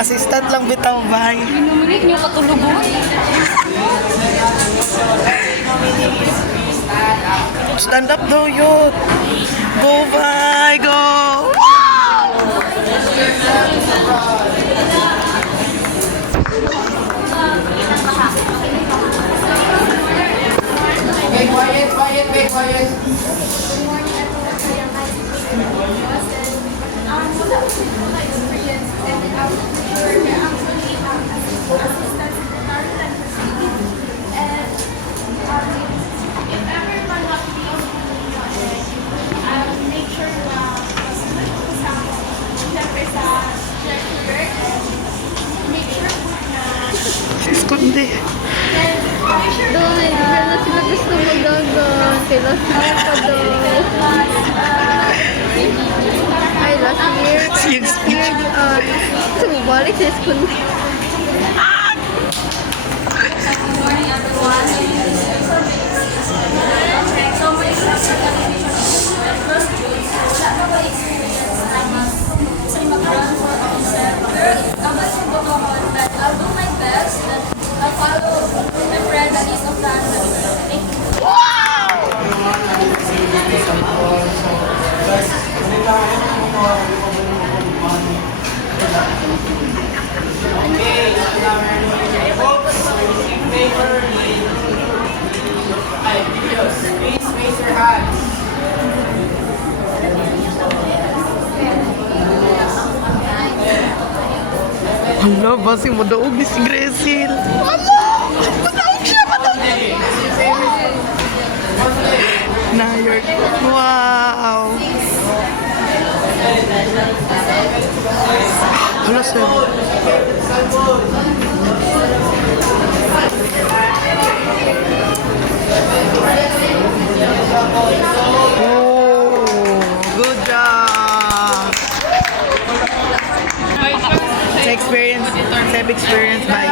Assistant lang bitaw, bay. Minuminit niyo katulugon. Stand up daw yun. Go, bay, go! Be quiet. Esconde. Doon, kaya na sila gusto magagan. Kaya sila pa doon. Ay, last year. Yes. Sumubalik sa school. I'll do my best and I'll follow my friend that is of plan. Thank you. Please raise your hands. Hala, basi mo daog ni si Gresil. Hala! Madaog siya, madaog! Na York. Wow! Hala, sir. Oh, good job! Sa experience, bye.